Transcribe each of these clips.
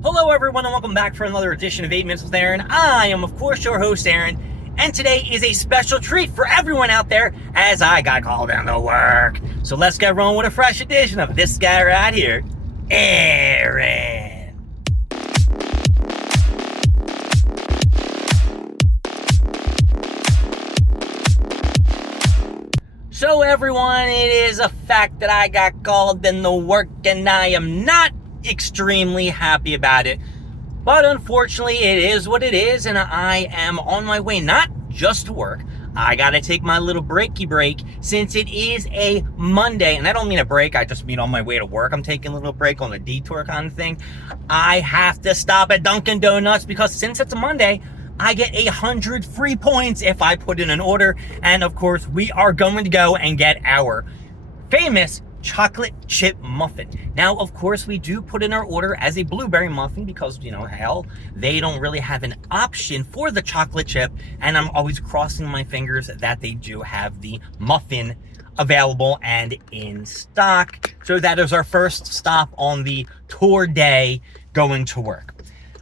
Hello everyone and welcome back for another edition of 8 Minutes with Aaron. I am of course your host Aaron, and today is a special treat for everyone out there as I got called into work. So let's get rolling with a fresh edition of this guy right here, Aaron. So everyone, it is a fact that I got called into work and I am not extremely happy about it, but unfortunately it is what it is, and I am on my way not just to work. I gotta take my little breaky break since it is a Monday, and I don't mean a break, I just mean on my way to work. I'm taking a little break on a detour kind of thing. I have to stop at Dunkin' Donuts because since it's a Monday, I get 100 free points if I put in an order, and of course we are going to go and get our famous chocolate chip muffin. Now, of course, we do put in our order as a blueberry muffin because, hell, they don't really have an option for the chocolate chip, and I'm always crossing my fingers that they do have the muffin available and in stock. So that is our first stop on the tour day going to work.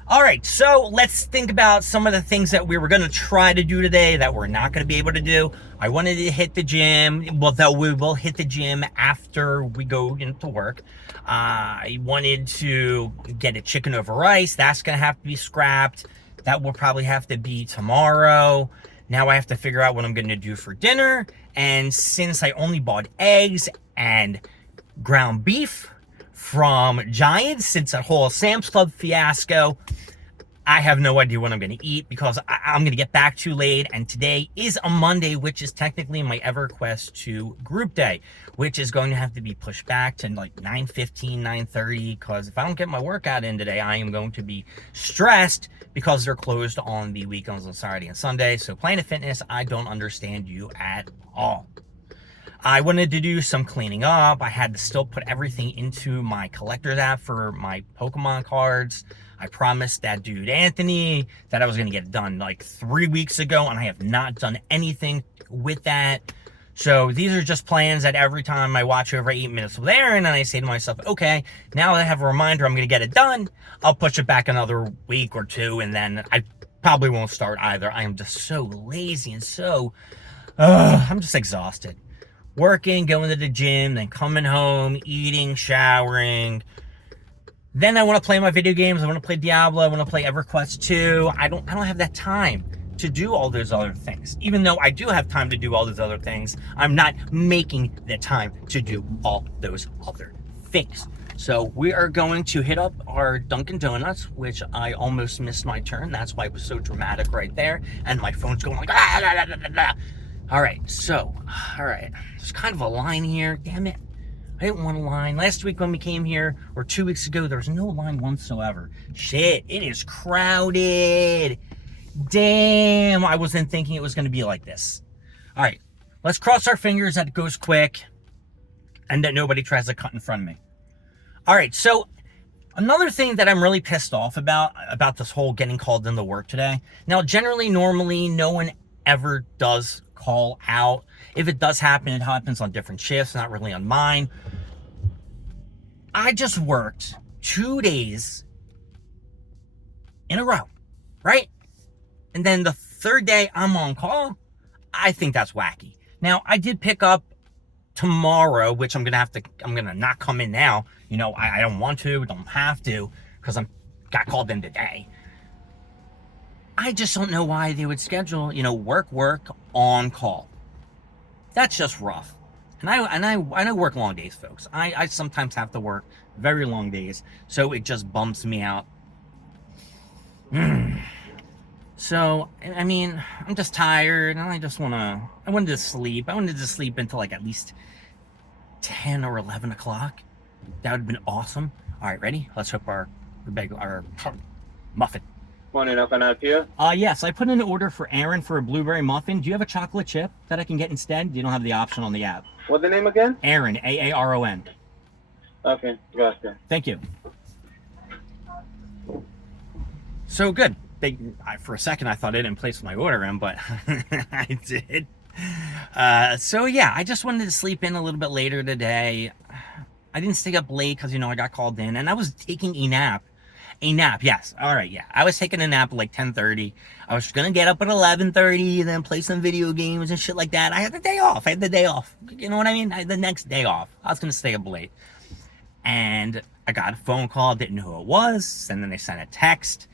All right, so let's think about some of the things that we were going to try to do today that we're not going to be able to do. I wanted to hit the gym. Well, though we will hit the gym after we go into work. I wanted to get a chicken over rice. That's going to have to be scrapped. That will probably have to be tomorrow. Now I have to figure out what I'm going to do for dinner. And since I only bought eggs and ground beef from Giants since that whole Sam's Club fiasco, I have no idea what I'm going to eat because I'm going to get back too late, and today is a Monday, which is technically my EverQuest 2 group day, which is going to have to be pushed back to like 9:15, 9:30, because if I don't get my workout in today, I am going to be stressed because they're closed on the weekends on Saturday and Sunday. So Planet Fitness, I don't understand you at all. I wanted to do some cleaning up. I had to still put everything into my collector's app for my Pokemon cards. I promised that dude Anthony that I was going to get it done like 3 weeks ago, and I have not done anything with that. So these are just plans that every time I watch over 8 Minutes with Aaron and I say to myself, okay, now that I have a reminder I'm going to get it done, I'll push it back another week or two, and then I probably won't start either. I am just so lazy and so, I'm just exhausted. Working, going to the gym, then coming home, eating, showering. Then I want to play my video games. I want to play Diablo. I want to play EverQuest 2. I don't have that time to do all those other things. Even though I do have time to do all those other things, I'm not making the time to do all those other things. So we are going to hit up our Dunkin' Donuts, which I almost missed my turn. That's why it was so dramatic right there. And my phone's going like, ah, da, da, da, da, da. All right, there's kind of a line here. Damn it, I didn't want a line. Last week when we came here, or 2 weeks ago, there was no line whatsoever. Shit, it is crowded. Damn, I wasn't thinking it was going to be like this. All right, let's cross our fingers that it goes quick and that nobody tries to cut in front of me. All right, so another thing that I'm really pissed off about this whole getting called into work today. Now, normally, no one ever does call out. If it does happen, it happens on different shifts, not really on mine. I just worked 2 days in a row, right? And then the third day I'm on call. I think that's wacky. Now, I did pick up tomorrow, which I'm gonna not come in now. I don't want to, don't have to, because got called in today. I just don't know why they would schedule, work on call. That's just rough. And I work long days, folks. I sometimes have to work very long days, so it just bumps me out. So, I mean, I'm just tired, and I wanted to sleep. I wanted to sleep until like at least 10 or 11 o'clock. That would have been awesome. All right, ready? Let's hope our muffin. Morning, how can I help you? Yes, I put in an order for Aaron for a blueberry muffin. Do you have a chocolate chip that I can get instead? You don't have the option on the app. What's the name again? Aaron, Aaron. Okay, gotcha. Thank you. So good. For a second, I thought I didn't place my order in, but I did. So yeah, I just wanted to sleep in a little bit later today. I didn't stay up late because, I got called in, and I was taking a nap A nap, yes. All right, yeah. I was taking a nap at like 10:30. I was gonna get up at 11:30 and then play some video games and shit like that. I had the day off. You know what I mean? I had the next day off. I was gonna stay up late. And I got a phone call, didn't know who it was, and then they sent a text,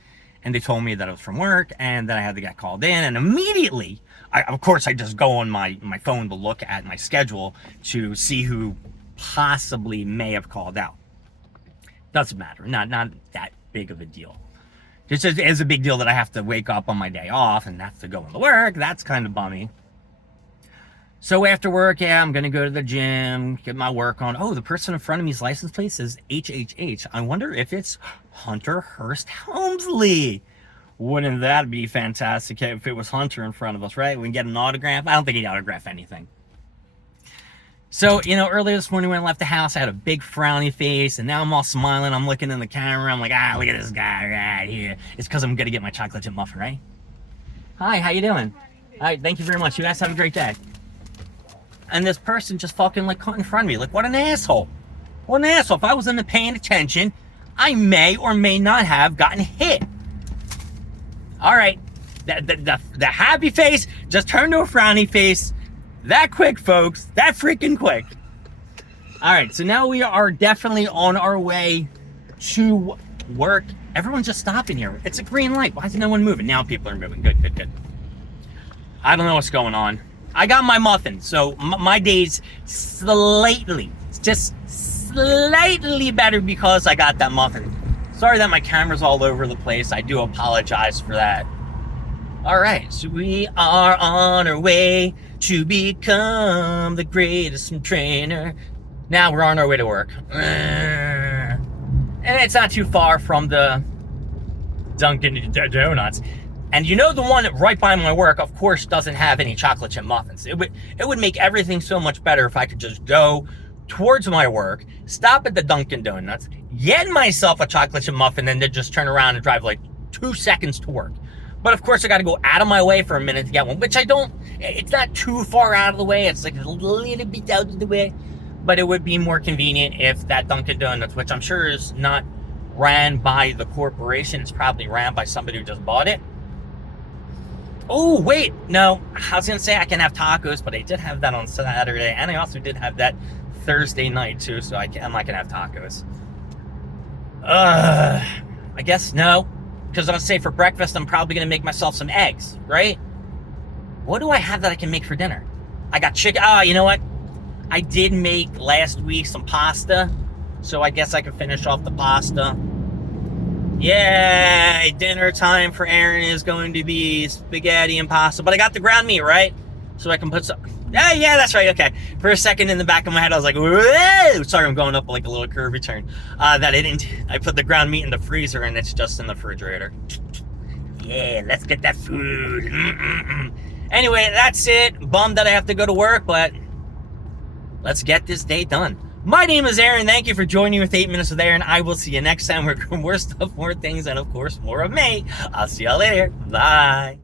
and they told me that it was from work, and that I had to get called in, and immediately, of course, I just go on my phone to look at my schedule to see who possibly may have called out. Doesn't matter, not that big of a deal. Just is a big deal that I have to wake up on my day off, and have to go into work. That's kind of bummy. So after work, yeah, I'm going to go to the gym, get my work on. Oh, the person in front of me's license plate says HHH. I wonder if it's Hunter Hearst Helmsley. Wouldn't that be fantastic if it was Hunter in front of us, right? We can get an autograph. I don't think he'd autograph anything. So, earlier this morning when I left the house, I had a big frowny face, and now I'm all smiling. I'm looking in the camera. I'm like, look at this guy right here. It's because I'm going to get my chocolate chip muffin, right? Hi, how you doing? All right, thank you very much. You guys have a great day. And this person just fucking caught in front of me. Like, what an asshole. What an asshole. If I wasn't paying attention, I may or may not have gotten hit. All right. The happy face just turned to a frowny face. That quick, folks. That freaking quick. All right. So now we are definitely on our way to work. Everyone's just stopping here. It's a green light. Why is no one moving? Now people are moving. Good. I don't know what's going on. I got my muffin, so my day's just slightly better because I got that muffin. Sorry that my camera's all over the place. I do apologize for that. All right, so we are on our way to become the greatest trainer. Now we're on our way to work. And it's not too far from the Dunkin' Donuts. And the one right by my work, of course, doesn't have any chocolate chip muffins. It would make everything so much better if I could just go towards my work, stop at the Dunkin' Donuts, get myself a chocolate chip muffin, and then just turn around and drive 2 seconds to work. But of course, I got to go out of my way for a minute to get one, which I don't. It's not too far out of the way. It's a little bit out of the way. But it would be more convenient if that Dunkin' Donuts, which I'm sure is not ran by the corporation, it's probably ran by somebody who just bought it. Oh, wait, no, I was going to say I can have tacos, but I did have that on Saturday, and I also did have that Thursday night, too, so I'm not going to have tacos. I guess no, because I was say for breakfast, I'm probably going to make myself some eggs, right? What do I have that I can make for dinner? I got chicken. You know what? I did make last week some pasta, so I guess I could finish off the pasta. Yeah, dinner time for Aaron is going to be spaghetti and pasta. But I got the ground meat, right? So I can put some... Yeah, that's right, okay. For a second in the back of my head, I was like, whoa! Sorry, I'm going up like a little curvy turn. I put the ground meat in the freezer, and it's just in the refrigerator. Yeah, let's get that food. Anyway, that's it. Bummed that I have to go to work, but let's get this day done. My name is Aaron. Thank you for joining with 8 Minutes with Aaron. I will see you next time. We're more stuff, more things, and of course, more of me. I'll see y'all later. Bye.